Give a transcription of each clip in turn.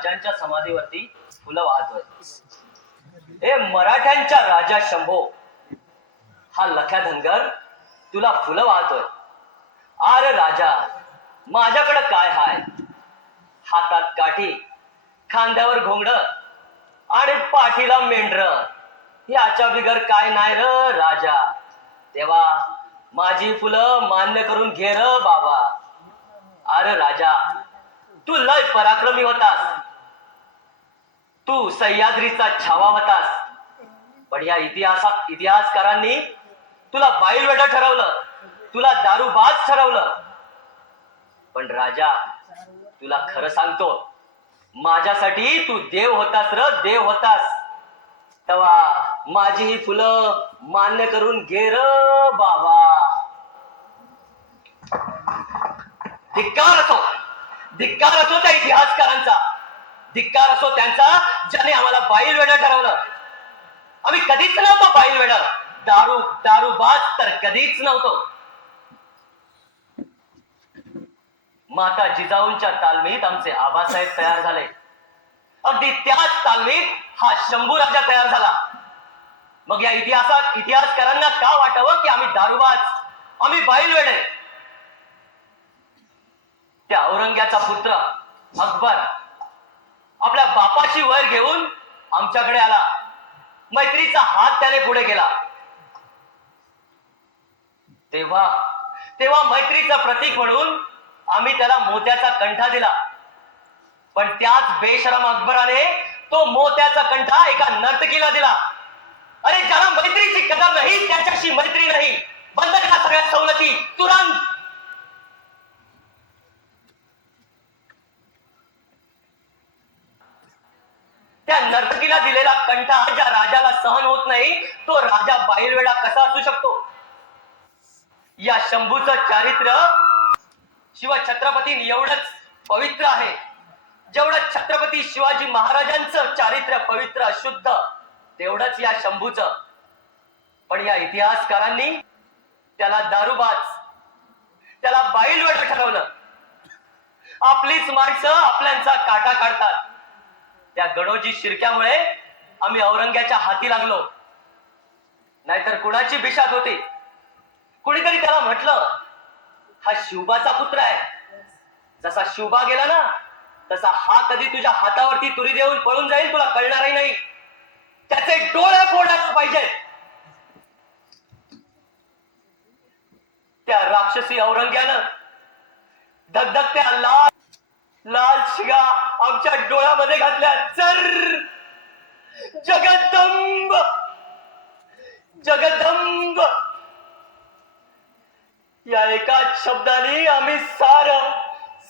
राजांच्या समाधीवरती फुलं वाहतोय. हे मराठ्यांच्या राजा शंभो हा लख्या धनगर तुला फुलं वाहतोय. आर राजा माझ्याकडे काय हाय? हातात काठी खांद्यावर घोंगड आणि पाठीला मेंढर. याच्या बिगर काय नाही र राजा. तेव्हा माझी फुलं मान्य करून घे र बाबा. अरे राजा तू लय पराक्रमी होतास. तू सह्याद्रीचा छावा होतास. पण या इतिहासात इतिहासकारांनी तुला बाईलवेडा ठरवलं. तुला दारूबाज ठरवलं. पण राजा तुला खरं सांगतो माझ्यासाठी तू देव होतास र देव होतास. तवा माझी ही फुलं मान्य करून घे र बाबा. धिक्कार असो धिक्कार असो त्या इतिहासकारांचा. धिक्कार असो त्यांचा ज्याने आम्हाला बाईल वेडा ठरवलं. आम्ही कधीच नव्हतो बाईल वेडा दारू दारूबाज तर कधीच नव्हतो. माता जिजाऊंच्या तालमीत आमचे आबासाहेब तयार झाले. अगदी त्याच तालमीत हा शंभू राजा तयार झाला. मग या इतिहासात इतिहासकारांना का वाटावं की आम्ही दारूबाज? आम्ही बाईल वेडे त्या औरंग्याचा पुत्र अकबर आपल्या बापाची वर घेऊन आमच्याकडे आला. मैत्रीचा हात त्याने पुढे केला. तेव्हा तेव्हा मैत्रीचा प्रतीक म्हणून आम्ही त्याला मोत्याचा कंठा दिला. पण त्याच बेशरम अकबराने तो मोत्याचा कंठा एका नर्तकीला दिला. अरे ज्याला मैत्रीची कदर नाही त्याच्याशी कंटा ज्या राजाला सहन होत नाही तो राजा बाहेर वेळा कसा असू शकतो? या शंभूचं चारित्र्य शिव छत्रपती एवढंच पवित्र आहे. जेवढं छत्रपती शिवाजी महाराजांचं चारित्र्य पवित्र शुद्ध तेवढंच या शंभूचं. पण या इतिहासकारांनी त्याला दारुबाज त्याला बाईलवेड ठरवलं. आपलीच माणसं आपल्यांचा काटा काढतात. त्या गणोजी शिरक्यामुळे आम्ही औरंग्याच्या हाती लागलो. नाहीतर कुणाची बिशात होती? कुणीतरी त्याला म्हटलं हा शिवबाचा पुत्र आहे. जसा शिवबा गेला ना तसा हा कधी तुझ्या हातावरती तुरी देऊन पळून जाईल तुला कळणारही नाही. त्याचे डोळे फोडायला पाहिजे त्या राक्षसी औरंग्यानं धगधगत्या लाल लाल शिगा आमच्या डोळ्यामध्ये घातल्या. चर! जगदंब जगदंब. या एका शब्दाने आम्ही सार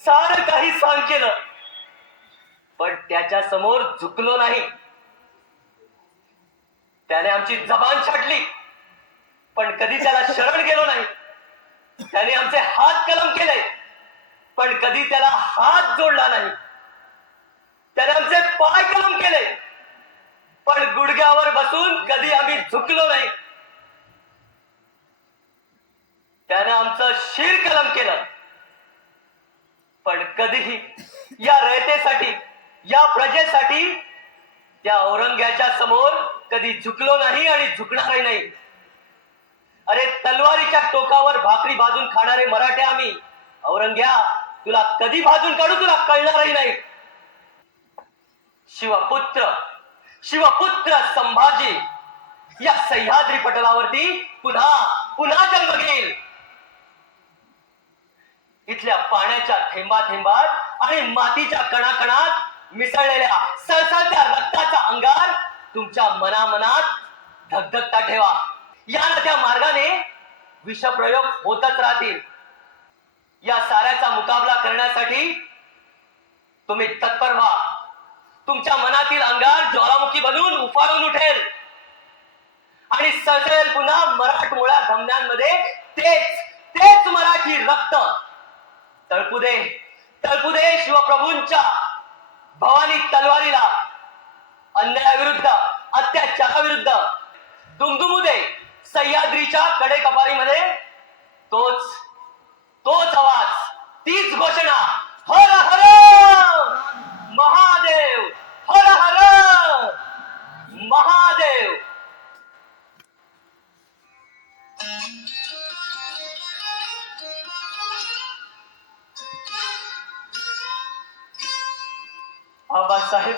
सार काही सांग केलं. पण त्याच्यासमोर झुकलो नाही. त्याने आमची जबान छाटली पण कधी त्याला शरण गेलो नाही. त्याने आमचे हात कलम केले पण कधी त्याला हात जोडला नाही. त्याने आमचे पाय कलम केले पासून कधी आम्ही झुकलो नाही. त्याने आमचं शिर कलम केलं. पण कधीही या रयतेसाठी या प्रजेसाठी त्या औरंग्याच्या समोर कधी झुकलो नाही आणि झुकणारही नाही. अरे तलवारीच्या टोकावर भाकरी भाजून खाणारे मराठे आम्ही औरंग्या तुला कधी भाजून काढू तुला कळणारही नाही. शिवपुत्र शिवपुत्र संभाजी या सह्याद्री पटलावरती पुन्हा पुन्हा जन्म घेईल. इथल्या पाण्याच्या थेंबा थेंबात आणि मातीच्या कणाकणात मिसळलेल्या सळसळत्या रक्ताचा अंगार तुमच्या मनामनात धगधगता ठेवा. या त्या मार्गाने विषप्रयोग होतच राहतील. या साऱ्याचा मुकाबला करण्यासाठी तुम्ही तत्पर व्हा. तुमच्या मनातील अंगार ज्वालामुखी बनून उफाळून उठेल. आणि सळसळेल पुन्हा मराठमोळ्या धमन्यांमध्ये तेच तेच मराठी रक्त. तळपू दे तळपू दे शिवप्रभूंच्या भवानी तलवारीला. अन्यायाविरुद्ध अत्याचाराविरुद्ध. दुमदुमू दे सह्याद्रीच्या कडे कपारीमध्ये तोच तोच आवाज तीच घोषणा. हर हर! महादेव! हर हर महादेव आबासाहेब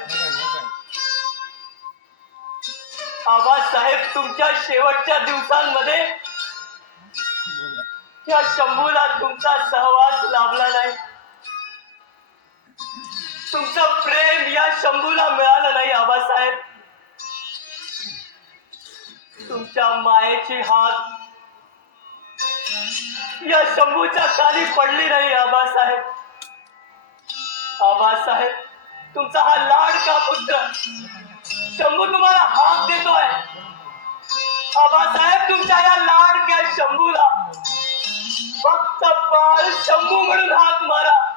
आबासाहेब तुमच्या शेवटच्या दिवसांमध्ये या शंभूला तुमचा सहवास लाभला नाही. तुमचं प्रेम या शंभूला मिळालं नाही आबासाहेब. तुमच्या मायेची हात या शंभूच्या खाली पडली नाही आबासाहेब. आबासाहेब तुमचा हा लाडका पुत्र शंभू तुम्हाला हाक देतोय. आबासाहेब तुमच्या या लाडक्या शंभूला फक्त बाळ शंभू म्हणून हाक मारा.